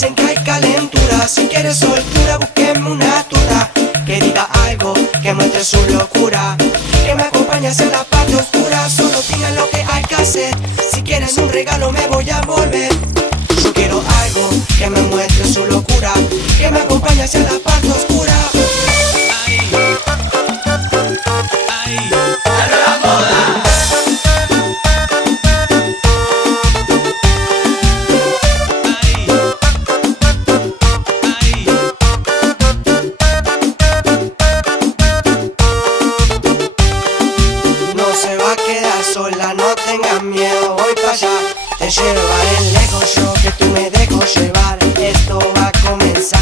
dicen que hay calentura. Si quieres soltura, busquemos una tuta que diga algo, que muestre su locura, que me acompañe hacia la parte oscura. Solo digan lo que hay que hacer. Si quieres un regalo me voy a envolver. Yo quiero algo que me muestre su locura, que me acompañe hacia la parte oscura. Sola, no tengas miedo, voy para allá. Te llevaré lejos, yo que tú me dejo llevar. Esto va a comenzar.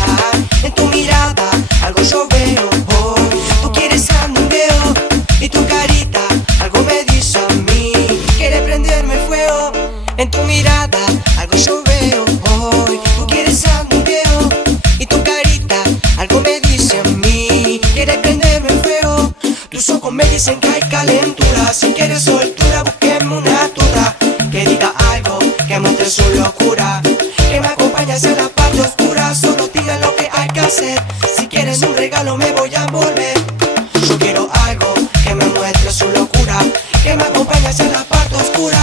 En tu mirada algo yo veo hoy. Tú quieres sandungueo y tu carita algo me dice a mí. Quieres prenderme fuego. En tu mirada algo yo veo hoy. Tú quieres sandungueo y tu carita algo me dice a mí. Quieres prenderme fuego. Tus ojos me dicen que hay calentura. Si quieres soltura, busquemos una tuta que diga algo, que muestre su locura, que me acompañe hacia la parte oscura. Solo digan lo que hay que hacer. Si quieres un regalo me voy a envolver. Yo quiero algo que me muestre su locura, que me acompañe hacia la parte oscura.